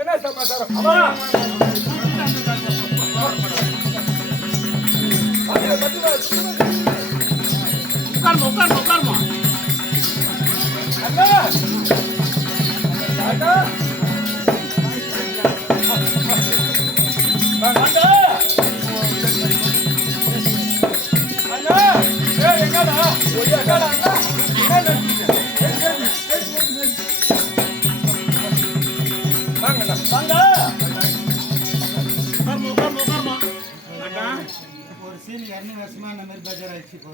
என்ன சமாச்சாரம்? அம்மா, வந்து, வந்து வா. உட்காருமா, உட்காருமா, உட்காருமா. அண்ணா! அண்ணா! அண்ணா, அண்ணா! ஏய், எங்கடா? ஒரே எங்கடா,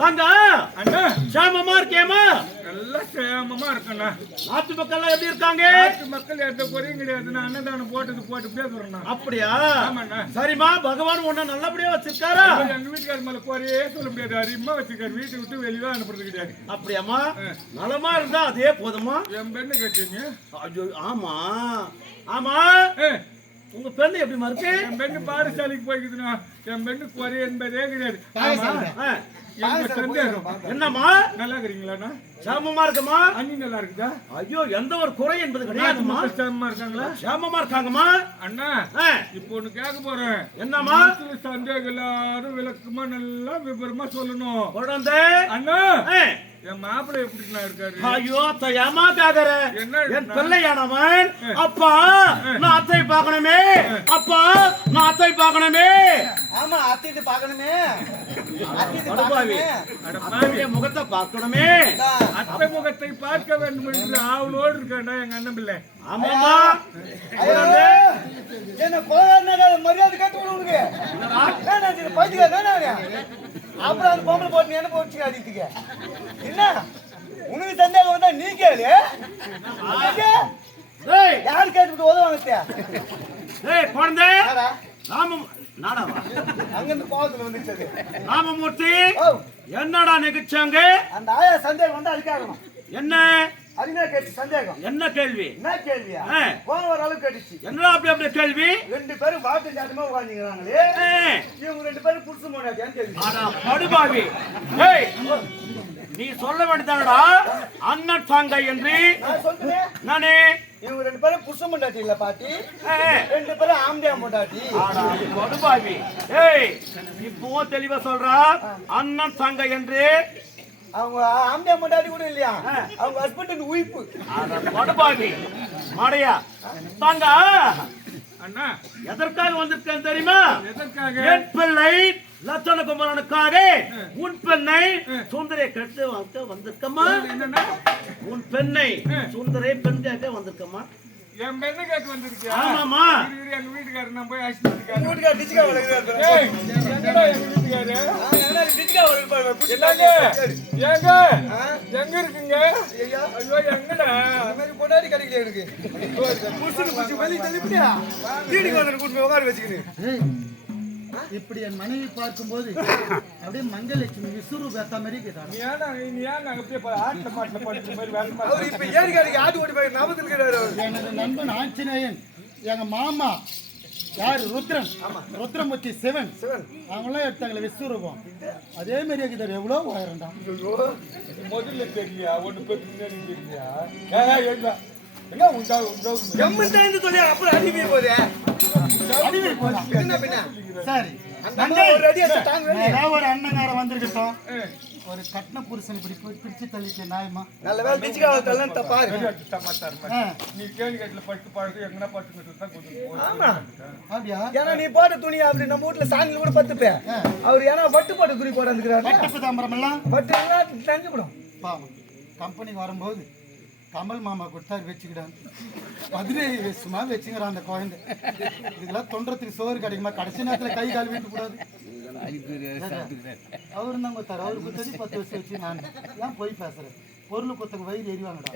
தங்கா, அண்ணா, சேமமா இருக்கியாம்மா? நல்லா சேமமா இருக்கண்ணா நாட்டு மக்கள்லாம் எப்படி இருக்காங்க? நாட்டு மக்கள் எந்த குறையும் கிடையாது. நான் அன்னதானம் போட்டது போட்டு பேசுறேன் அப்படியா? ஆமாண்ணா. சரிம்மா பகவான் உன்னை நல்லபடியா வச்சிருக்காரா? எங்க வீட்டுக்கார மேல குறையே சொல்ல முடியாது. அதிகமா வச்சிருக்காரு வீட்டை விட்டு வெளியே அனுப்புறது கிடையாது. அப்படியாம்மா? நலமா இருந்தா அதே போதுமா என் பெண்ணு கேட்டீங்க? ஆமா. உங்க பெண்ணு எப்படி இருக்கு என் பெண்ணு பாடசாலைக்கு போய்க்குதுண்ணா. என் பெண்ணு குறை என்பதே கிடையாது. என்னம்மா? நல்லா இருக்கிறீங்களாண்ணா சேமமா இருக்குமா? அண்ணி நல்லா இருக்குதா ஐயோ எந்த ஒரு குறை என்பது கிடையாதுமா? சேமமா இருக்காங்களா? சேமமா இருக்காங்கம்மா. அண்ணா இப்போ ஒண்ணு கேட்க போறேன். என்னம்மா? சந்தேகம் எல்லாரும் விளக்கமா நல்லா விவரமா சொல்லணும். குழந்தை அண்ணா என் மாப்பிள்ளை இருக்காரு? ஐயோ அத்தை ஏமாத்தாதர. என்ன என்? பிள்ளையானவன். அப்பா நான் அத்தை பார்க்கணுமே. அப்பா நான் அத்தை பார்க்கணுமே. ஆமா அத்திட்டு பார்க்கணுமே. முகத்தை பார்க்கணுமே. அத்தை முகத்தை பார்க்க வேண்டும் என்று ஆவலோடு இருக்கேன்டா எங்க அண்ணன் பிள்ளை? ஆமாம்மா. ஐயோ, என்ன மரியாதை கட்டு அப்புறம் அந்த பொம்பளை போட்டு என்ன போச்சு அடித்துக்க என்ன? உனக்கு சந்தேகம் வந்தா நீ கேளு. யார் கேட்டுவிட்டு உதவாங்க குழந்தை. ராமம் நாடாவா அங்கிருந்து கோவத்துல வந்துச்சது ராமமூர்த்தி ஓ. என்னடா நிகழ்ச்சாங்க அந்த ஆயா சந்தேகம் வந்து அதுக்காகணும். என்ன? அதுனா கேட்டு சந்தேகம். என்ன கேள்வி? என்ன கேள்வியா. போன ஒரு அளவுக்கு கேட்டுச்சு. என்னடா அப்படி அப்படி கேள்வி? ரெண்டு பேரும் வாக்கு ஜாதமா உட்காந்துக்கிறாங்களே ஏய், இவங்க ரெண்டு பேரும் புடிச்சு போனாச்சான்னு கேள்வி? அடா படுபாவி நீ சொல்ல வேண்டியதானடா? அண்ணன் தாங்க என்று. நான் இவங்க ரெண்டு பேரும் புருஷ முண்டாட்டி இல்ல பாட்டி. ரெண்டு பேரும் ஆம்பியா முண்டாட்டி அடா படுபாவி ஏய் இப்போ தெளிவா சொல்றா? அண்ணன் தாங்க என்று. அவங்க ஆம்பியா முண்டாட்டி கூட இல்லையா? அவங்க ஹஸ்பண்ட் உயிப்பு அட படுபாவி. மாடையா தாங்க அண்ணா. எதற்காக வந்திருக்கேன் தெரியுமா? எதற்காக? என் பிள்ளை லட்சண குமாரனுக்காக உன் பெண்ணை சுந்தரை கட்டு என்னன்னா உன் பெண்ணை சுந்தரை பெண் கேட்க வந்திருக்கம்மா. என் பெண்ணு கேட்க வந்திருக்கியா? ஆமாமா இரு, எங்க வீட்டுக்காரர் நான் போய் அழைச்சிட்டு இருக்காரு. வீட்டுக்கார டிச்சிக்கா வளர்க்குறாரு ஏய் என்னடா எங்க வீட்டுக்காரு டிச்சிக்கா வளர்ப்பாரு என்னங்க? ஏங்க? எங்க இருக்குங்க? ஐயா. ஐயோ எங்கடா? அந்த மாதிரி பொண்டாட்டி கிடைக்கல எனக்கு? புருஷனு புடிச்சு வெளியே தள்ளிப்பிட்டியா? வீட்டுக்கு வந்து கூட்டு போய் உட்கார வச்சுக்கின்னு. இப்படி என் மனைவி பார்க்கும்போது அப்படியே மஞ்சலட்சுமி விசுறு பேத்த மாதிரி கேட்டாங்க. நீ ஏன்டா நீ ஏன் பா- ஆட்டுல மாட்டுல மாதிரி வேலை அவர் இப்ப ஏரிக்காரிக்கு ஆட்டு ஓடி போய் நாமத்தில் இருக்கிறாரு அவர். எனது நண்பன் ஆஞ்சநேயன் எங்க மாமா யாரு? ருத்ரன். ருத்ரமூர்த்தி சிவன். அவங்களாம் எடுத்தாங்களே விஸ்வரூபம். அதே மாதிரி இருக்குது எவ்வளோ உயரண்டா முதல்ல தெரியலையா ஒண்ணு பேருக்கு முன்னாடி ஏய். உண்டா உண்டா சொல்லியா அப்புறம் அடி மீறி போதே? அடிமை போலாம் என்ன பின்ன? சரி. ஒரு அண்ணங்கார வந்திருக்கட்டும். ஒரு கட்டின புருஷன் இப்படி பிடிச்சு தள்ளிட்டு நாயமா நல்ல வேலை டிச்சிக்கா வளர்த்தாலும் தப்பாரு நீ கேள்வி கட்டில பட்டு பாடுறது எங்கன்னா பட்டு அப்படியா? ஏன்னா நீ போட்ட துணி அப்படி நம்ம வீட்டுல சாங்கில கூட பத்துப்பே. அவர் ஏன்னா வட்டு போட்ட துணி போட வந்துக்கிறாரு பட்டு பிதாம்பரம் எல்லாம்? பட்டு எல்லாம் தஞ்சு போடும். பாவம். கம்பெனிக்கு வரும்போது கமல் மாமா கொடுத்தாரு வச்சுக்கிட்டான் பதினேழு வருஷமா வச்சுக்கிறான் அந்த குழந்தை. இதுக்கெல்லாம் தொண்டறதுக்கு சோறு கிடைக்குமா? கடைசி நேரத்துல கை கால் வீட்டு கூடாது. அவரு தான் கொடுத்தாரு? அவரு கொடுத்தது பத்து வருஷம் வச்சு நான் ஏன் போய் பேசுறேன்? பொருள் கொத்தக்கு வயிறு எரிவாங்கடா.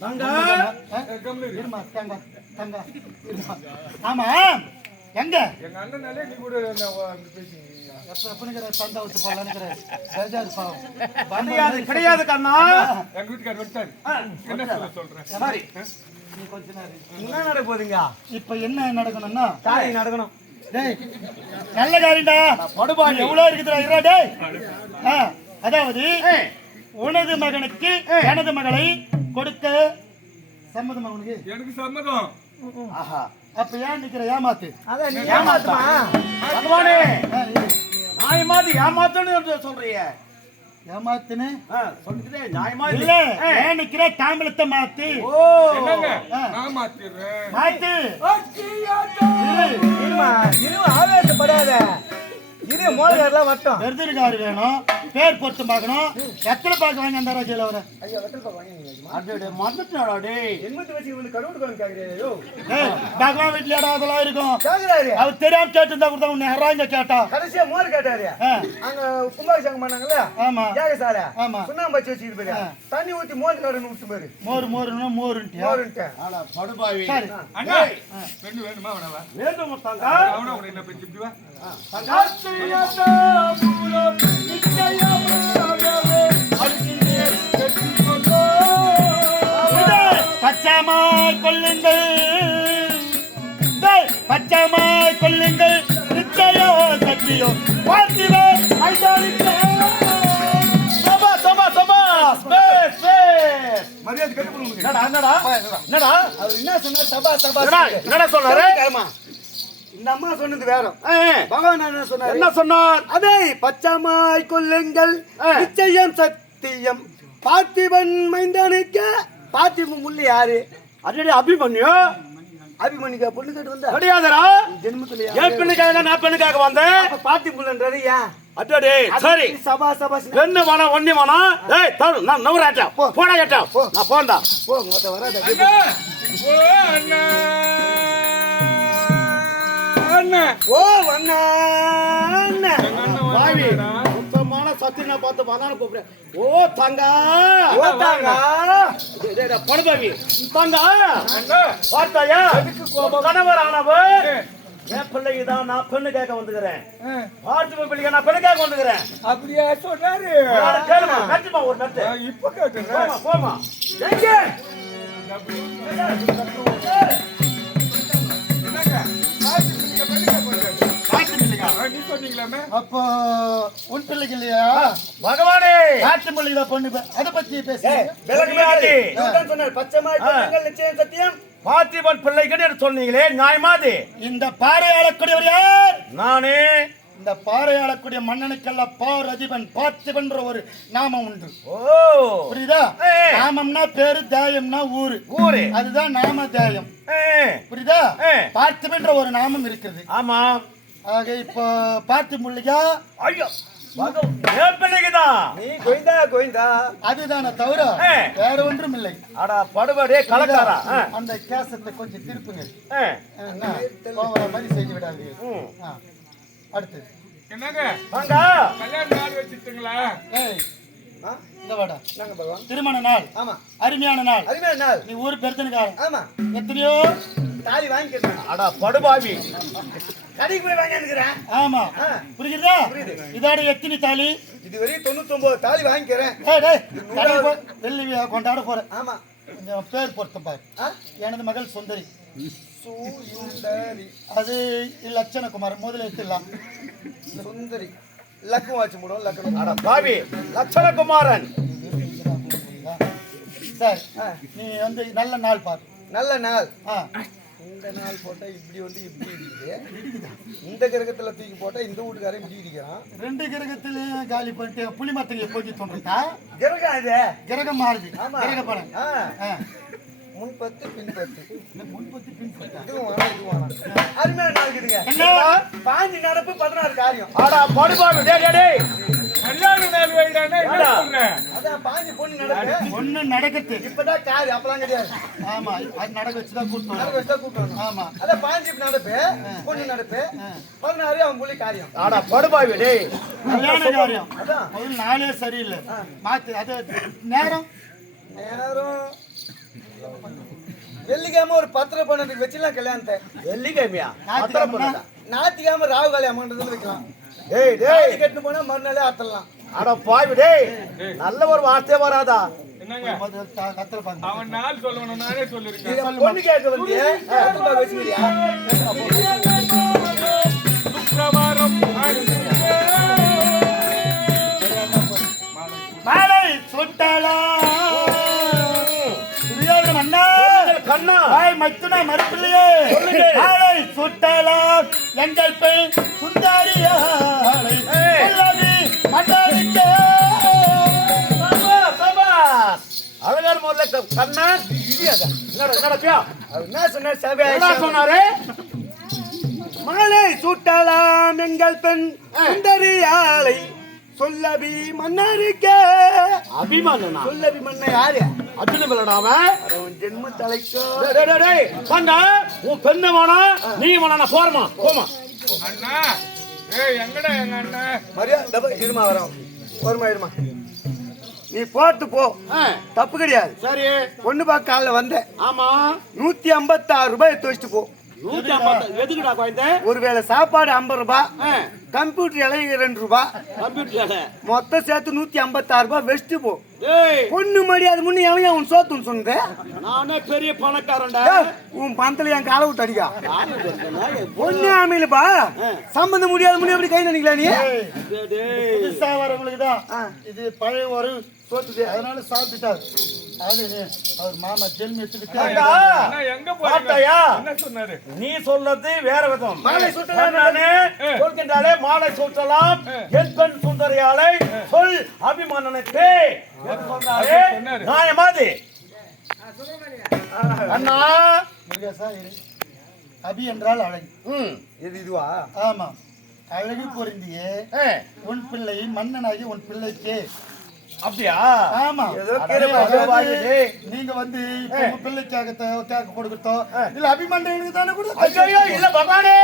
தாங்க! இருமா ஆமா எங்க? எங்க அண்ணனாலே நீ கூட பேசுங்க கிடையாது கிடையாது கண்ணா. எங்க வீட்டுக்காரர் வந்துட்டாரு. என்ன சொல்ல சொல்றேன் சரி இரு. என்ன நடக்க போதுங்க இப்ப என்ன நடக்கணும்னா? தாலி நடக்கணும். டேய் நல்ல காரியம்டா. படுபாவி. எவ்வளவு இருக்குதுடா இருடா டேய். அதாவது உனது மகனுக்கு எனது மகளை கொடுக்க சம்மதமா உனக்கு? எனக்கு சம்மதம். ஆஹா. அப்ப ஏன் நிக்கிற? ஏமாத்து. அதான் நீ ஏமாத்துமா? பகவானே. இரு. நியாயமாதி ஏமாத்தணும் சொல்றீங்க ஏமாத்துன்னு ஆ, சொல்லிக்கிட்டே நியாயமா இல்ல ஏன் நிக்கிற தாம்பலத்தை மாத்து ஓ என்னங்க. நான் மாத்திடுறேன் மாத்து இருமா இருமா ஆவேசப்படாத இது மோதலாம் வட்டம். விருதுகாரு வேணும். பேர் பொருத்து பார்க்கணும். எத்தனை பாக்கு வாங்கி அந்த ராஜியில் வர ஐயா வெத்தல் பாக்கு வாங்கினீங்க அடடே மறந்துட்டாடா டேய். எண்பத்தி வச்சு வந்து கடவுள் கோவில் கேக்குறீங்க ஏய் பகவான் வீட்டுலடா அதெல்லாம் இருக்கும்? கேக்குறாரு. அவர் தெரியாம கேட்டு கொடுத்தா உன்னை ஹராங்க கேட்டா. கடைசியா மோர் கேட்டாரு. அங்க கும்பாபிஷேகம் பண்ணாங்கல்ல? ஆமா. ஏக சார ஆமா. சுண்ணாம்பு வச்சு வச்சுட்டு போயிரு தண்ணி ஊத்தி மோர் கடன்னு விட்டு போயிரு மோர் மோருன்னா மோருன்ட்டியா மோருன்ட்டு. ஆனா படுபாவி. சரி. அண்ணா. பெண்ணு வேணுமா வேணாவா? வேண்டும் தங்க அவனா உன்னை என்ன இப்படி வா. டேய், பச்சாமாய் கொல்லுங்கள். டேய், பச்சாமாய் கொல்லுங்கள். நிச்சயோ சத்தியோ. பார்த்திவே மரியாதை கட்டு என்னடா என்னடா? என்னடா? அவர் என்ன சொன்னார்? சபா சபா என்னடா சொல்றாரு. இந்த அம்மா சொன்னது வேற. பகவான் என்ன சொன்னாரு? என்ன சொன்னார்? அதை பச்சமாய் கொல்லுங்கள். நிச்சயம் சத்தியம். பார்த்திபன் மைந்தனுக்கு பார்த்திபன் முள்ளு யாரு? அடடே அபிமன்யு? அபிமன்யுக்கா பொண்ணு கேட்டு வந்தா? கிடையாதுடா ஜென்மத்துல என் பெண்ணுக்காக நான் பெண்ணுக்காக வந்தேன்? அப்ப பார்த்திபுள்ளன்றது ஏன்? அடடே சரி. சபா சபா பெண்ணு வேணாம் ஒண்ணு வேணாம் ஏய் தரு நான் நவராட்டா போடா கேட்டா. நான் போண்டா போ மொத்த வராத. அண்ணா ஓ அண்ணன் பாவி. சுத்தமான சத்தியனை பார்த்து வந்தானு கூப்பிடுறேன் ஓ தங்கா. ஓ தாங்க. படுபாவி தங்கா. பார்த்தாயா? கணவர் ஆனவர். என் பிள்ளைக்கு தான் நான் பெண்ணு கேட்க வந்துக்கிறேன். பார்த்து பிள்ளைக்கு நான் பெண்ணு கேட்க வந்துக்கிறேன். அப்படியா சொல்றாரு கேளுமா நட்டுமா ஒரு நட்டு இப்ப போமா போமா. எங்க? சொன்னீங்களாமே அப்போ உன் பிள்ளைக்கு இல்லையா? பகவானே! காட்டு பிள்ளைங்க பொண்ணு பே- அதை பத்தி பேச ஏய், விளக்கு விளையாடி. இவர்தான் சொன்னார் நிச்சயம் சத்தியம். பார்த்திபன் பிள்ளைக்கு சொன்னீங்களே நியாயமாது? இந்த பாறை ஆளக்கூடியவர் யார்? நானே. இந்த பாறை ஆளக்கூடிய மன்னனுக்கெல்லாம் பார் அதிபன் பார்த்திபன்ற ஒரு நாமம் உண்டு. ஓ. புரியுதா. நாமம்னா பேரு தேயம்னா ஊரு. ஊரு. அதுதான் நாம தேயம் புரியுதா. பார்த்திபன்ற ஒரு நாமம் இருக்குது ஆமா ஆக இப்போ பார்த்தி முள்ளிகா ஐயோ அதுதானே தவிர. வேற ஒன்றும் இல்லை அடா படுபாடே கலக்காரா? ஆ, அந்த கேசத்தை கொஞ்சம் திருப்புங்க. மாதிரி செய்து விடாதீங்க ம். ஆ, அடுத்து. என்னங்க? வாங்க. கல்யாண நாள் வச்சுட்டுங்களா? திருமண நாள். ஆமா. அருமையான நாள். அதுமே நாள். நீ ஊர் பெருத்தனுக்காரன் ஆமா. எத்தனையோ தாலி வாங்கிக்கிறேன் அடா படுபாவி. கடைக்கு போய் வாங்கிக்கிறேன் ஆமா. ஆ. புரியுதா புரியுது. இதோட எத்தனை தாலி? இது வரையும் தாலி வாங்கிக்கிறேன். வெள்ளி கொண்டாட போறேன். ஆமா. கொஞ்சம் பேர் பொருத்தம் பாரு. ஆ? எனது மகள் சுந்தரி. சுந்தரி அது லட்சணகுமார் முதல்ல எடுத்துடலாம் சுந்தரி. லக்கம் வச்சு மூடும் லக்கணம் அட பாவி லட்சணகுமாரன். சார் ஆ. நீ வந்து நல்ல நாள் பாரு. நல்ல நாள். ஆ. இந்த நாள் போட்டா இப்படி வந்து இப்படி இடிக்குது. இந்த கிரகத்துல தூக்கி போட்டா இந்த வீட்டுக்காரன் இப்படி இடிக்கிறான். ரெண்டு கிரகத்திலையும் காலி பண்ணிட்டு புளிமரத்துக்கு போய் தோன்றதா கிரகம் இது கிரகம் மாறுது. கிரக படம். முன் பத்து பின் பத்து இந்த முன்பத்தி பின்பத்தா? இதுவும் வேணாம் இதுவும் வேணாம். அருமையான நாள் இருக்குதுங்க. என்ன? பாஞ்சு நடப்பு பதினாறு காரியம். டேய், டேய். கல்யாண நாள் வைடானே என்ன அதான் பாஞ்சு பொண்ணு ஒண்ணு நடக்குது இப்பதான் காரி அப்பெல்லாம் கிடையாது. ஆமா அது நடக்க வச்சுதான் கூட்டம் நடக்க வச்சுதான் கூப்பிட்டு ஆமா. அதான் பாஞ்சு நடப்பு பொண்ணு நடப்பு. பதினாறு அவன் புள்ளி காரியம். அடா படுபாவி டேய். கல்யாண காரியம். அதான். அது நாளே சரியில்லை. மாத்து அது நேரம்? நேரம். வெள்ளிக்கிழமை ஒரு பத்திர பண்ணதுக்கு வச்சுலாம் கல்யாணத்தை. வெள்ளிக்கிழமையா? ஞாயிற்றுக்கிழமை ஞாயிற்றுக்கிழமை ராகு காலி அமௌண்ட் வைக்கலாம். டேய் டேய். கெட்டு போனா மறுநாளே அத்தலாம் அட பாவி டேய். நல்ல ஒரு வார்த்தை வராதா? அவன் நாள் சொல்லிருக்கேன். பொண்ணு கேட்க மாலை மன்னா. கண்ணா மத்துனா மறுப்பில்லையே. மாலை சுட்டலாம் எங்கள் பெண் சபாஸ், சபாஸ். அழகான முதல்ல கண்ணா. என்னடா என்ன சொன்னார் சொன்னாரு? மாலை சூட்டலாம் எங்கள் பெண் சுந்தரியாளை சொல்லவி மன்னரிக்கே. அபிமானனா? சொல்லவி மன்ன யாரு? அர்ஜுன அவன்? ஜென்ம தலைக்கோ. டேய் டேய் டேய் கண்ணா உன் பெண்ணு வேணா நீ வேணா நான் போறமா போமா அண்ணா ஏய் எங்கடா எங்க அண்ணன் மரியாதை இருமா வரோம். வருமா இருமா. நீ போட்டு போ. ஆ, தப்பு கிடையாது. சரி. பொண்ணு பார்க்க காலைல வந்தேன். ஆமா. நூத்தி ஐம்பத்தாறு ரூபாய் எடுத்து வச்சுட்டு போ. நூத்தி ஐம்பது எதுக்குடா குழந்தை ஒருவேளை சாப்பாடு ஐம்பது ரூபாய். ஆ, கம்ப்யூட்டர் இலைங்க ரெண்டு ரூபாய் கம்ப்யூட்டர்ல மொத்தம் சேர்த்து நூத்தி ஐம்பத்தாறு ரூபாய் வச்சுட்டு போ. டேய் பொண்ணு மரியாதை முன்ன எவன் அவன் சோத்துன்னு சொன்னது? நானே பெரிய பணக்காரன்டா. உன் பணத்துல என் காலை விட்டு அடிக்கா. பொண்ணு ஆமையிலப்பா சம்பந்தம் முடியாத முன்னே எப்படி கை நினைக்கலாம் நீ. புதுசா வரவங்களுக்கு தான். இது பழைய ஒரு சோத்துது. அதனால சாப்பிட்டுட்டாரு. அது அவர் மாமா ஜென்மி எடுத்துக்கிட்டு அக்கா, அண்ணா எங்க போறீங்க? பார்த்தாயா? என்ன சொன்னாரு? நீ சொல்றது வேற விதம். சொல்கின்றாலே மாலை சுட்டலாம். என் பெண் சுந்தரியாலை சொல் அபிமானனுக்கு. நியாயமாது. அண்ணா. அபி என்றால் அழகு. ம். இது இதுவா? ஆமா அழகு பொருந்தியே. உன் பிள்ளை மன்னனாகி உன் பிள்ளைக்கு. அப்படியா? ஆமா. நீங்க வந்து பிள்ளைக்காக கேக்க கொடுக்கறதோ இல்ல அபிமன்யனுக்கு தானே கொடுக்க ஐயோ இல்ல பகவானே.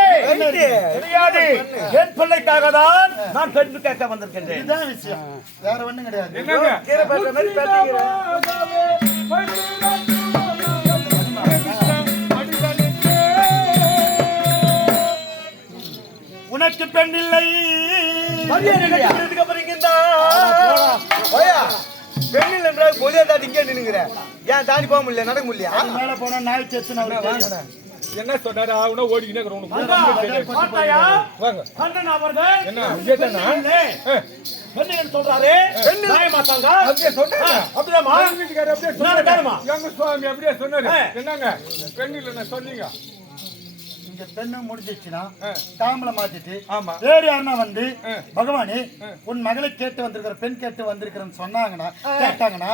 தெரியாது. என் பிள்ளைக்காக தான் நான் பெண் கேட்க வந்திருக்கின்றேன். இதுதான் விஷயம். வேற ஒண்ணும் கிடையாது. உனக்கு பெண் இல்லை. பெண்ணில் என்றால் பொதியா தாண்டி இங்கே நின்னுங்கிற. ஏன் தாண்டி போக முடியல நடக்க முடியலையா? அது மேல போனா நாய் செத்துன்னு அவருக்கு தெரியும். என்ன சொன்னாரு? அவனா ஓடிக்கினே? வாங்க. கண்ணன் அவர்கள் என்ன. பெண்ணில் அப்படியே அப்படியே நான் சொன்னாரு. எங்க சுவாமி அப்படியே சொன்னாரு. ஆ. என்னங்க? பெண் இல்லைன்னு சொன்னீங்க. இங்க பெண்ணு முடிஞ்சிச்சுன்னா. தாம்பளை மாத்திட்டு ஆமா. வேறு யாருன்னா வந்து. பகவானே உன் மகளை கேட்டு வந்திருக்கிற பெண் கேட்டு வந்திருக்கிறேன்னு சொன்னாங்கன்னா கேட்டாங்கன்னா.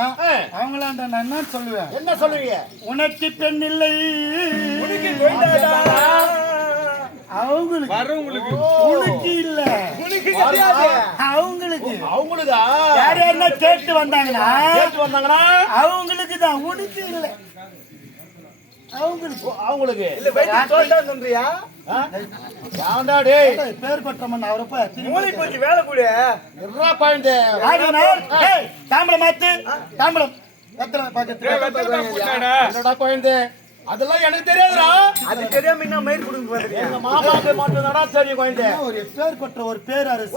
அவங்களாண்ட நான் என்ன சொல்லுவேன்? என்ன சொல்லுவீங்க? உனக்கு பெண் இல்லை. அவங்களுக்கு. வரவங்களுக்கு. உனக்கு இல்ல. உனக்கு கிடையாது. அவங்களுக்கு. அவங்களுதா? யார் யாருன்னா கேட்டு வந்தாங்கன்னா கேட்டு வந்தாங்கன்னா? அவங்களுக்கு தான் உனக்கு இல்ல. அவங்களுக்கு அவங்களுக்கு. இல்ல சொல்றியா? டேய்? பேர் பெற்றமன் அவரை போய் மூளை போச்சு வேலை கூட. குழந்தை ஆகினார், ஏய், தாம்பளம் மாத்து. எத்தனை அதெல்லாம் எனக்கு தெரியாதுடா. அது தெரியாம என்ன மயிர் பாத்துருக்கீங்க எங்க மாமாக்கு தெரியும் குழந்தை ஒரு பேர் பெற்ற ஒரு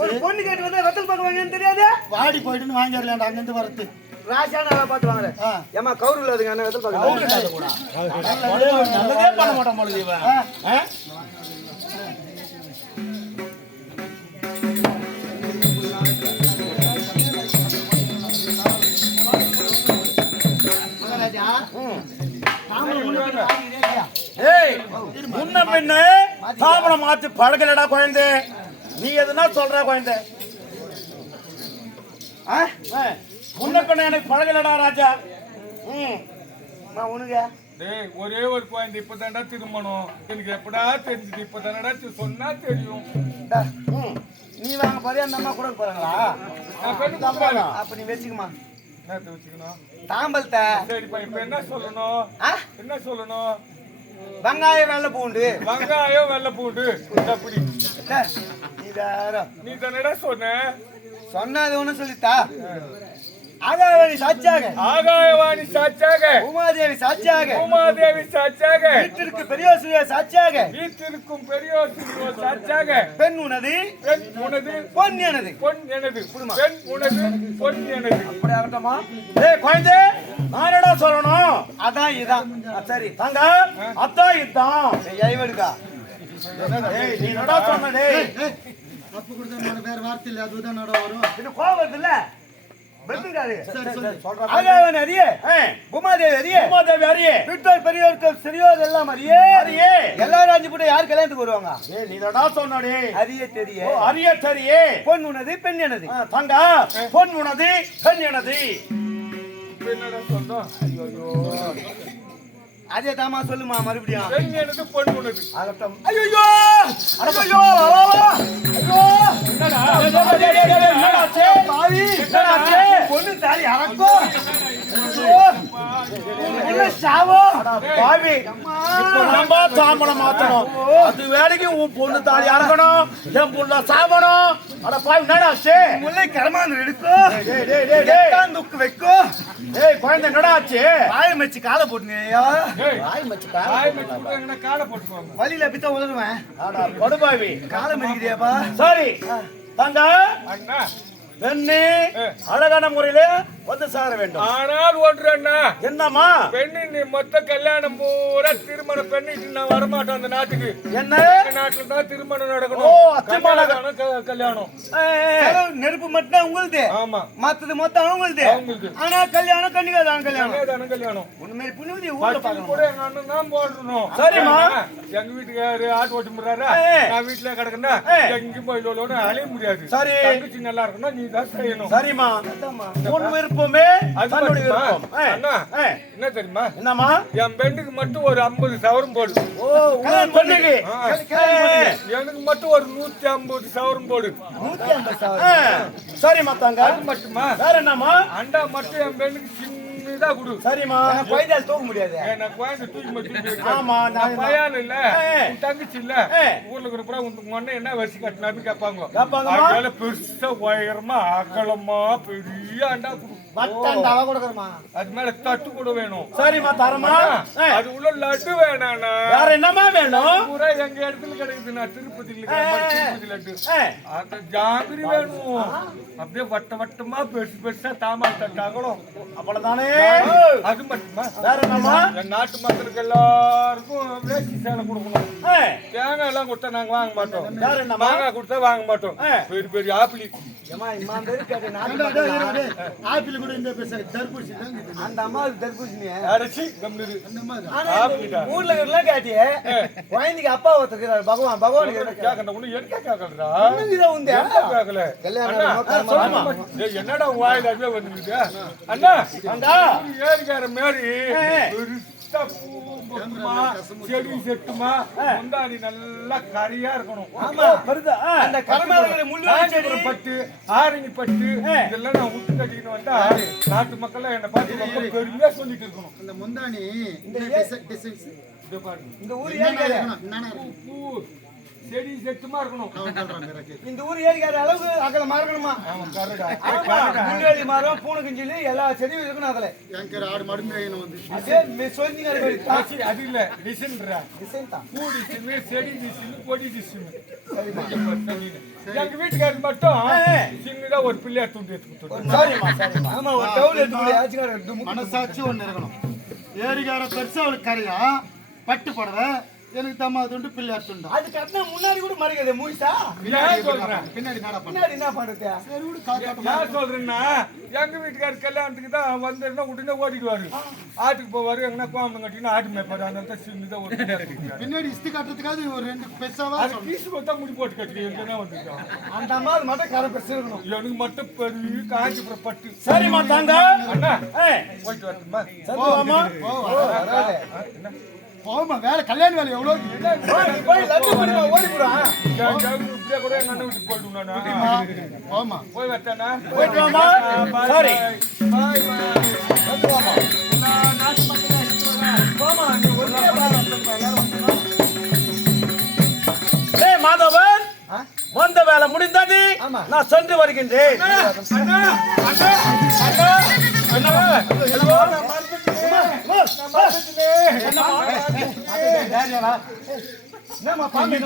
ஒரு பொண்ணு கேட்டு வந்து ரத்தல் பார்க்க வாங்கன்னு தெரியாது? வாடி போயிட்டுன்னு வாங்கிடலாண்டா அங்கிருந்து வரது ராசியான ஆளா பார்த்து வாங்குறேன் ஆ. ஏமா கவுரு இல்லாதுங்க என்ன கூட. நல்லதே பண்ண மாட்டான் போல இவன். முன்ன பின்ன தாமரம் மாத்தி பழகலடா குழந்தை. நீ எதுனா சொல்ற குழந்தை. ஆ? பின்ன எனக்கு பழகலடா ராஜா. ம் நான் உனக்கு? டேய் ஒரே ஒரு குழந்தை இப்பதான்டா திருமணம் எனக்கு எப்படா தெரிஞ்சது? இப்பதானடா தெ- சொன்னா தெரியும். டா, ம். நீ வாங்க பாரு அந்த அம்மா கூட போறாங்களா. அப்ப நீ வச்சுக்குமா. தாம்பலத்தை. சரிப்பா இப்ப என்ன சொல்லணும்? ஆ? என்ன சொல்லணும்? வெங்காயம் வெள்ளை பூண்டு வெங்காயம் வெள்ளை பூண்டு அப்படி நீ தானடா சொன்ன? சொன்னது ஒண்ணு சொல்லித்தா. ஆகாவணி சாட்சியாக. ஆகாயவாணி சாட்சியாக. உமாதேவி சாட்சியாக. உமாதேவி சாட்சியாக. வீட்டிற்கு பெரியோசுவே சாட்சியாக. வீட்டிற்கும் பெரியோர் சிறியோர் சாட்சியாக. பெண் உனது. பெண் உனது. பொன் எனது. பொன் எனது. பெண் உனது. பொன் எனது. அப்படி ஆகட்டமா ஏய் குழந்தை நான் என்னடா சொல்லணும். அதான் இதான். சரி. தாங்க. அத்தான் இதான். ஏய் நீ என்னடா சொன்ன டேய்? அப்ப கூட தான் மேடம் வேற வார்த்தை இல்லை அதுதான் நட வரும். இது இல்ல சொல்லு ஆகாவன் அறிய. உமாதேவி அறிய. உமாதேவி அரியே வீட்டோர் பெரியோர்கள் சிறியோர் எல்லாம் அறிய. அரியே எல்லாரும் அஞ்சு கூட யார் கல்யாணத்துக்கு வருவாங்க? ஏ நீடா சொன்னாடே. அறிய தெரிய. ஓ அரிய தெரியே. பொன் உனது பெண் எனது. தங்கா பொன் உனது பெண் எனது. சொல்றோம் அதே தாமா சொல்லுமா மறுபடியும் பெண் எனது பொண்ணு உனது ஆகட்டும் ஐயோ ஐயோ ஐயோ பாவி பொண்ணு தாலி அறக்கும் உள்ள நம்ம சாம்பளம் மாத்தணும் அது வேலைக்கு உன் பொண்ணு தாலி அறக்கணும் என் புள்ள சாவணும் அட பாவி என்னடாச்சு முல்லை கரமான எடுக்கும் டேய் துக்கு வைக்கும் ஏய் குழந்தை என்னடாச்சு வாய் மச்சு காலை போட்டுனியா வாய் மச்சு காலை வழியில உதருவேன் படுபாவி காலை மதிக்கிறியாப்பா சரி தங்க அண்ணா அழகான முறையில வந்து சேர வேண்டும். ஆனால் ஒன்று அண்ணா என்னம்மா? பெண்ணு நீ மொத்த கல்யாணம் பூரா திருமண பெண்ணிட்டு நான் வரமாட்டேன் அந்த நாட்டுக்கு. என்ன? நாட்டுல தான் திருமணம் ஓ, நடக்கணும் அச்சமான கல்யாணம். நெருப்பு மட்டும் தான் உங்களுது? ஆமா. மத்தது மொத்தம் அவங்களுது அவங்களுது. ஆனா கல்யாணம் கண்டிப்பா தான் கல்யாணம். கல்யாணம். கல்யாணம் உண்மை பார்க்கணும்? கூட எங்க அண்ணன் தான் போடணும் சரிம்மா. எங்க வீட்டுக்காரு ஆட்டு ஓட்டி முறாரா. நான் வீட்டுல கிடக்குன்னா. எங்கேயும் போய் அலைய முடியாது. சரி. தங்கச்சி நல்லா இருக்கணும் நீ தான் செய்யணும். சரிம்மா. உன் விருப்பமே தன்னுடைய? விருப்பம். அண்ணா என்ன தெரியுமா? என்னம்மா? என் பெண்ணுக்கு மட்டும் ஒரு ஐம்பது சவரம் போடு. ஓ உன் எனக்கு மட்டும் ஒரு நூத்தி ஐம்பது சவரம் போடு. நூத்தி ஐம்பது சவரம். ஏய், சரிம்மா தங்க அது மட்டுமா? வேற என்னம்மா? அண்டா மட்டும் என் பெண்ணுக்கு சின்னதா கொடு. சரிம்மா. எனக்கு குழந்தையால தூக்க முடியாது. எனக்கு குழந்தை தூக்கி மட்டும் ஆமா, நான் பையன் இல்ல. தங்கச்சி இல்ல. ஊர்ல இருக்கிற உன் அண்ணன் என்ன வரிசை கட்டினாரு கேட்பாங்க. அதனால பெருசா உயரமா அகலமா பெரிய அண்டா கொடு அது மேல தட்டு கூட வேணும். சரிம்மா தரமா ஏய், அது உள்ள லட்டு வேணாண்ணா வேற என்னம்மா வேணும்? பூரா எங்க இடத்துல கிடைக்குது நான் திருப்பதியில திருப்பதி லட்டு. ஜாங்கிரி வேணும். அப்படியே வட்ட வட்டமா பெருசு பெருசா தாமால் தட்டு அகலம் அவ்வளவுதானே அது மட்டுமா? வேற என்னம்மா? என் நாட்டு மக்களுக்கு எல்லாருக்கும் வேஷ்டி சேலை கொடுக்கணும். தேங்காய் எல்லாம் கொடுத்தா நாங்க வாங்க மாட்டோம். வேற என்னம்மா? மாங்காய் கொடுத்தா வாங்க மாட்டோம். பெரிய பெரிய ஆப்பிளி. ஆப்பிள் கூட இந்த பேச தர்பூசி. அந்த அம்மாவுக்கு தர்பூசணி அரைச்சி ஊர்ல இருக்கிறலாம் கேட்டியே குழந்தைக்கு அப்பா ஒருத்தர் பகவான் பகவானுக்கு என்ன கேட்க- கேட்கற? ஒண்ணு எங்க கேட்கலடா இதான் உண்டு. கேட்கல கல்யாணம் அண்ணா, என்னடா வாயில அதுவே வந்துருக்கு அண்ணா ஒரு ஏரிக்கார செடி செட்டுமா? முந்தாடி நல்லா கரியா இருக்கணும். பட்டு ஆரணி பட்டு இதெல்லாம் நான் விட்டு கட்டிக்கிட்டு வந்தா நாட்டு மக்கள் என்ன பார்த்து ரொம்ப பெருமையா சொல்லிட்டு இருக்கணும். இந்த பாருங்க. இந்த ஊர் ஏரிக்கார செடி செட்டுமா இருக்கணும். இந்த ஊர் ஏரிக்கார அளவுக்கு ஆமா முள்ளேலி மரம் பூனை குஞ்சிலு எல்லா செடியும் இருக்கணும் அதுல. ஆடு மாடு மேயணும் வந்து அதே இல்ல டிசைன்ரா டிசைன் தான். பூ டிசைன் செடி டிசைன் கொடி டிசைன் எங்க வீட்டுக்காரர் மட்டும் சின்னதா ஒரு பிள்ளையார் துண்டு ஆமா ஒரு டவுல் எடுத்து ஆச்சுக்கார மனசாட்சி ஒண்ணு இருக்கணும். ஏரிகார பெருசா அவளுக்கு கரையா பட்டு புடவை எனக்கு தம்மா துண்டு பிள்ளையார் துண்டா அது கட்டினா முன்னாடி கூட மறைக்காது சொல்றேன் பின்னாடி பின்னாடி என்ன பண்றது சரி விடு ஏன் சொல்றேன்னா எங்க வீட்டுக்காரர் கல்யாணத்துக்கு தான் வந்தேன்னா உடனே ஓடிடுவாரு ஆட்டுக்கு போவாரு எங்கன்னா கோமம் கட்டினா ஆட்டு மேய்ப்பாரு அதனால தான் சின்னதா ஒரு பிள்ளையார் கட்டிக்கிறாரு. பின்னாடி இஸ்தி காட்டுறதுக்காவது ஒரு ரெண்டு பெருசாவா அது பீஸ் கொடுத்தா முடி போட்டு கட்டி எங்கன்னா வந்துருக்கான் அந்த அம்மா அது மட்டும் கரை பெருசு இருக்கணும் எனக்கு மட்டும் பெரிய காஞ்சிபுரம் பட்டு சரிம்மா தங்க அண்ணா போயிட்டு வரட்டுமா? போமா வேலை கல்யாண வேலை வந்தானா? போமா போய் வரட்டானா போயிட்டு வாமா சரி பாய் போமா மாதவன்? வந்த வேலை முடிந்தது. நான் சென்று வருகின்றேன் என்னம்மா பாம்பு?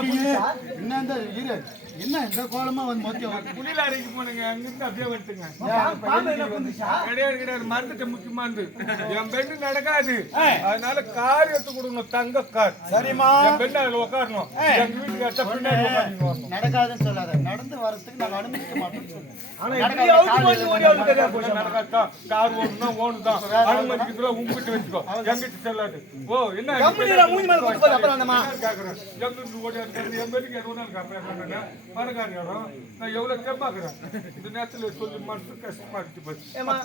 என்ன இந்த இரு என்ன இந்த கோலமா வந்து மொத்தம் புனில அறைக்கு போனீங்க அங்கிருந்து அப்படியே வந்துட்டுங்க கிடையாது கிடையாது. மறந்துட்ட முக்கியமானது என் பெண்ணு நடக்காது. அதனால கார் எடுத்து கொடுக்கணும் தங்க கார். சரிம்மா. என் பெண்ணு அதுல உட்காரணும் எங்க வீட்டுக்கு பின்னாடி உட்காந்து வரணும் நடக்காதுன்னு சொல்லாத. நடந்து வரதுக்கு நாங்க அனுமதிக்க மாட்டோம் ஆனா இப்படி அவுத்து போட்டு ஓடி அவுத்து தெரியா போச்சு. நடக்காதா? கார் ஓடணும் ஓடுதான் அனுமதிக்கிறதுல உங்ககிட்ட வச்சுக்கோ. எங்கிட்ட செல்லாது. ஓ என்ன மூஞ்சி மேல கொண்டு போது அப்புறம் அந்தமா கேக்குறேன் எங்கிட்டு ஓடி என் பேருக்கு எதுவும் இருக்காங்க பணக்காரன் யாரும் நான் எவ்வளவு கேப்பாக்குறேன்? இந்த நேரத்துல சொல்லி மனசு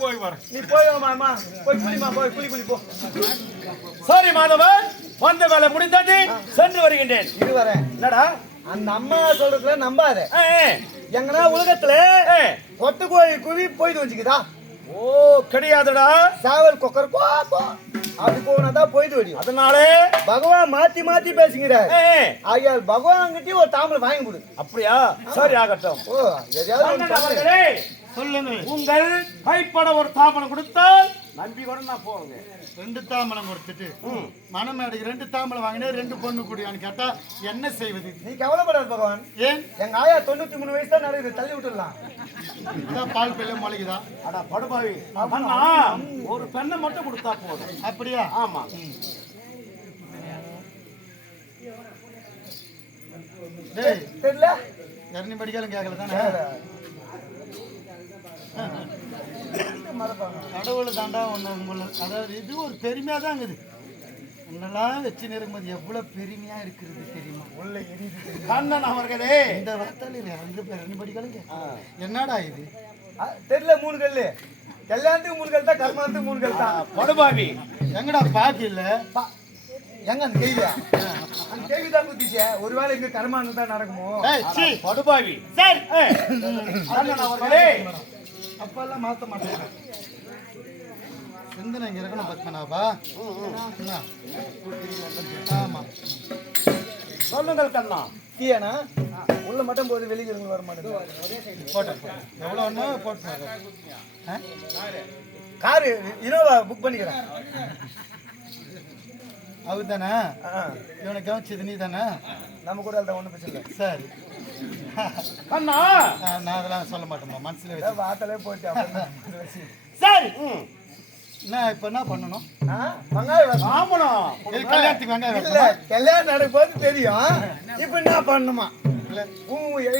போய் வரேன். நீ போய் மாமா போய் குளிமா போய் குளி குளி போ. சரி மாதவன் வந்த வேலை முடிந்தது. சென்று வருகின்றேன். இது வரேன். என்னடா? அந்த அம்மா சொல்றதுல நம்பாத. எங்கன்னா உலகத்துல கோழி குவி போயிட்டு வச்சுக்குதா ஓ கிடையாதுடா. சாவல் கொக்கர் போ போ. அப்படி போனாதான் போயிட்டு வடியும். அதனாலே பகவான் மாத்தி மாத்தி பேசுகிறார் ஆகையால் பகவான் கிட்டயும் ஒரு தாம்பளை வாங்கி கொடு. அப்படியா? சரி ஆகட்டும். ஓ எதையாவது சொல்லுங்க உங்கள் கைப்பட ஒரு தாபனம் கொடுத்தால் நம்பி கூட நான் போவேங்க ரெண்டு தாம்பலம் கொடுத்துட்டு. மணமேடைக்கு ரெண்டு தாம்பலம் வாங்கினேன் ரெண்டு பொண்ணு குடியான்னு கேட்டா என்ன செய்வது? நீ கவலைப்படாத பகவான். ஏன்? எங்க ஆயா தொண்ணூத்தி மூணு வயசு தான் நடக்குது தள்ளி விட்டுடலாம். பால் பிள்ளை முளைக்குதா? அடா படுபாவி. ஒரு பெண்ணை மட்டும் கொடுத்தா போதும். அப்படியா? ஆமா. டேய் தெரியல? இறங்கி படிக்காலும் கேட்கல தானே? கடவுள் தாண்டா ஒன்று உங்களை அதாவது இது ஒரு பெருமையாக தான் இருக்குது. உன்னெல்லாம் வச்சு நிறும்போது எவ்வளோ பெருமையா இருக்கிறது தெரியுமா? உள்ள எரியுது கண்ணன் அவர்களே! இந்த வார்த்தையில் ரெண்டு பேர் ரெண்டு படிக்காலும் என்னடா இது? தெரியல மூணு கல்லு கல்யாணத்துக்கு மூணு கல் தான் கர்மானத்துக்கு மூணு கல் தான் படுபாவி. எங்கடா பாக்கி இல்ல எங்க அந்த கேள்வியா? அந்த கேள்வி தான் குத்திச்சே ஒருவேளை இங்க கர்மானம் தான் நடக்குமோ. படுபாவி. சரி. அவர்களே! அப்பெல்லாம் மாத்த மாட்டேன். சிந்தனை இங்க இருக்கணும் பத்மநாபா. என்ன? ஆமா. சொல்லுங்கள் கண்ணா. தீயானா? உள்ள மட்டும் போது வெளியே இருந்து வர மாட்டேங்குது போட்டேன் எவ்வளோ ஒன்று போட்டு காரு இனோவா புக் பண்ணிக்கிறேன். அவர் தானே இவனை கவனிச்சது நீ தானே நம்ம கூட ஒன்றும் பிரச்சனை இல்லை. சரி. கண்ணா ஆ, நான் அதெல்லாம் சொல்ல மாட்டேன் மனசுல வச்சு. இது வச்சு. சரி! ம். என்ன இப்போ என்ன பண்ணணும்? ஆ, வெங்காயம் இது கல்யாணத்துக்கு வெங்காயம் இல்ல? கல்யாணம் நடக்கும் தெரியும். இப்ப என்ன பண்ணுமா இல்ல.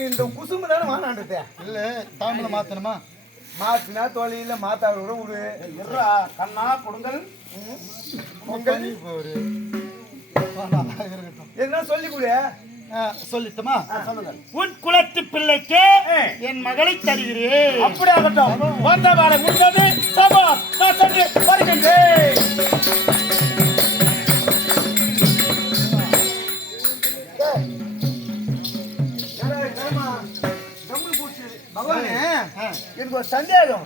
இந்த குசும்பு தானே வானாண்டது இல்ல தாம்பளம் மாத்தணுமா? மாத்தினா தொழில மாத்தாடு கூட விடு. இருடா கண்ணா கொடுங்கள். வேணாம், இருக்கட்டும். எதுனா சொல்லி கொடு. சொல்லட்டுமா? சொல்லுங்கள். உன் குலத்து பிள்ளைக்கு என் மகளை தருகிறேன். அப்படி ஆகட்டும் வந்த வேலை முடிந்தது. சபா நான் சென்று வருகின்றேன் எனக்கு ஒரு சந்தேகம்.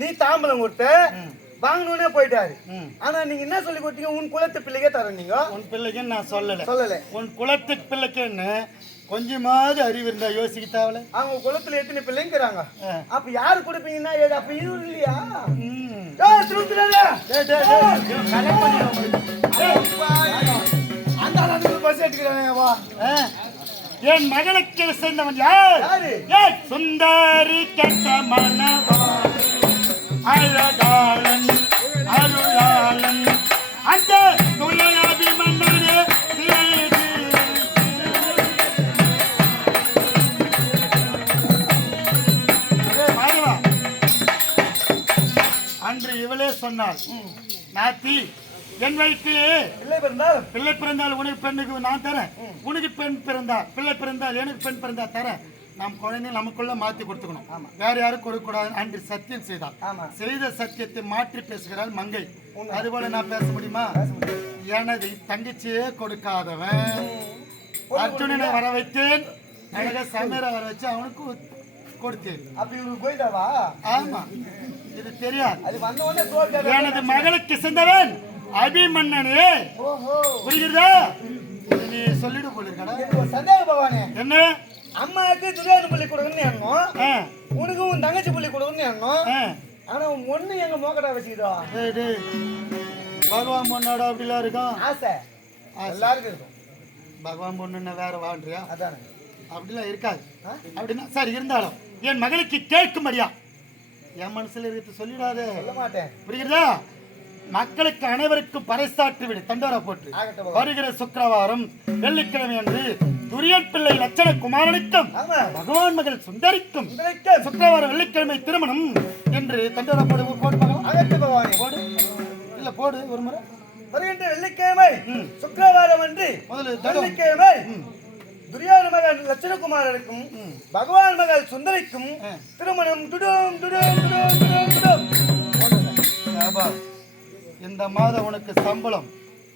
நீ தாம்பலம் கொடுத்த. வாங்கணும்னே போயிட்டாரு. ஆனா நீங்க என்ன சொல்லி கொடுத்தீங்க? உன் குலத்து பிள்ளைக்கே தர நீங்க. உன் பிள்ளைக்கு நான் சொல்லல. சொல்லல. உன் குலத்து பிள்ளைக்குன்னு கொஞ்சமாவது அறிவு இருந்தா யோசிக்க தேவல அவங்க குலத்துல எத்தனை பிள்ளைங்கிறாங்க. அப்ப யாரு கொடுப்பீங்கன்னா? ஏது அப்ப இது இல்லையா? என் மகனுக்கு சேர்ந்தவன் யார்? சுந்தரி கட்ட மனவாள் அழகாளன் அருளாளன். அந்த துயரபி மன்னரே. அன்று இவளே சொன்னாள் நாத்தி என் வயிற்றிலே இல்லை பிறந்தால்? பிள்ளை பிறந்தால் உனக்கு பெண்ணுக்கு நான் தரேன். உனக்கு பெண் பிறந்தால் பிள்ளை பிறந்தால் எனக்கு பெண் பிறந்தால் தரேன். நாம் குழந்தை நமக்குள்ள மாத்தி கொடுத்துக்கணும். வேற யாரும் கொடுக்க கூடாது அன்று சத்தியம் செய்தால் ஆமா. செய்த சத்தியத்தை மாற்றி பேசுகிறாள் மங்கை. அதுபோல நான் பேச முடியுமா? எனது தங்கச்சியே கொடுக்காதவன். அர்ஜுனனை வர வைத்தேன். அழகா சமீரை வர வச்சு அவனுக்கு கொடுத்தேன். அப்ப இவருக்கு போயிட்டாவா ஆமா. இது தெரியாது. எனது மகளுக்கு சென்றவன் அபிமன்னனே இது நீ சொல்லிடு ஒரு சந்தேகம் பகவானே. என்ன? அம்மாவுக்கு துரியோதன புள்ளி கொடுக்கணும்னு எண்ணம். ஆ, உனக்கு உன் தங்கச்சி புள்ளி கொடுக்கணும்னு எண்ணம். ஆனா உன் ஒண்ணு எங்க மோக்கடா டேய். பகவான் பொண்ணோட அப்படிலாம் இருக்கும் ஆசை. எல்லாருக்கும் இருக்கும். பகவான் பொண்ணுன்னா வேற வாழ்றியா? அதானே. அப்படிலாம் இருக்காது. அப்படின்னா சரி இருந்தாலும் என் மகளுக்கு கேட்கும்படியா என் மனசுல இருக்கிறது சொல்லிடாதே. சொல்ல மாட்டேன். புரிகிறதா? மக்களுக்கு அனைவருக்கும் பறைசாற்றி விடு. தண்டோரா போட்டு. வருகிற சுக்கிரவாரம் வெள்ளிக்கிழமை அன்று துரியன் பிள்ளை லட்சண குமாரனுக்கும் பகவான் மகள் சுந்தரிக்கும். சுக்கிரவாரம் வெள்ளிக்கிழமை திருமணம் என்று தண்டோரா போடு போடு போடு இல்ல போடு ஒரு முறை. வருகின்ற வெள்ளிக்கிழமை சுக்கிரவாரம் அன்று முதல்ல. வெள்ளிக்கிழமை துரியோதன மகன் லட்சணகுமாரனுக்கும் பகவான் மகள் சுந்தரிக்கும் திருமணம் துடும் துடும் துடும் துடும் துடும். இந்த மாதம் உனக்கு சம்பளம்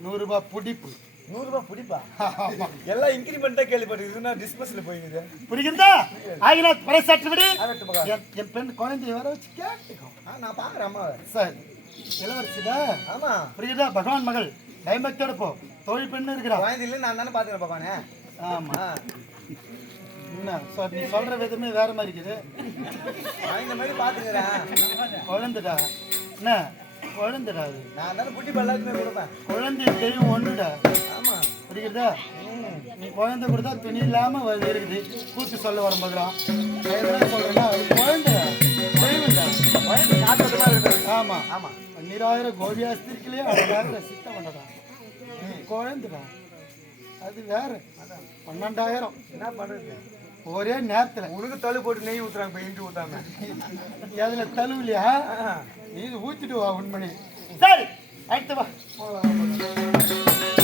நூறு ரூபாய் பிடிப்பு. நூறு ரூபாய் பிடிப்பா? எல்லாம் இன்கிரிமெண்டா கேள்விப்பட்டிருக்குதுன்னா டிஸ்பஸ்ல போயிருக்குது. விடு. ஆகட்டும் பகவான். என் பெண் குழந்தைய வர வச்சு கேட்டுக்கோ. நான் பாக்குறேன் அம்மாவை. சரி. இளவரசிதா ஆமா. புரியுதா பகவான் மகள் டைமக்கோட போ. தொழில் பெண்ணு இருக்கிறா. குழந்தையில நான் தானே பாத்துக்கிறேன் பகவானே. ஆமா. ஆ, என்ன சொ- நீ சொல்ற விதமே வேற மாதிரி இருக்குது. குழந்தை மாதிரி பாத்துக்கிறேன் குழந்தைடா. என்ன? குழந்தைடா அது. நான் தானே புட்டி பல்லாத்துமே கொடுப்பேன். குழந்தை தெய்வம் ஒண்ணுடா. ஆமா. புரியுறதா நீ குழந்தை கொடுத்தா துணி இல்லாம வ- இருக்குது. கூத்து சொல்ல வரும்போதுலாம் நான் என்ன சொல்றேன்னா அது குழந்தைடா. தெய்வம்டா குழந்தை காத்தோட்டமா இருக்குது ஆமா. ஆமா. பன்னிராயிரம் கோபியாஸ்திரிக்கலையே அழகாக சித்த பண்ணடா குழந்தைடா. அது வேற. பன்னெண்டாயிரம். என்ன பண்றது? ஒரே நேரத்துல. உனக்கு தள்ளு போட்டு நெய் ஊத்துறாங்க இப்ப இஞ்சி ஊத்தாம. அதுல தழுவிலையா. நீ ஊத்திட்டு வா உண்மணி சரி அடுத்து வா.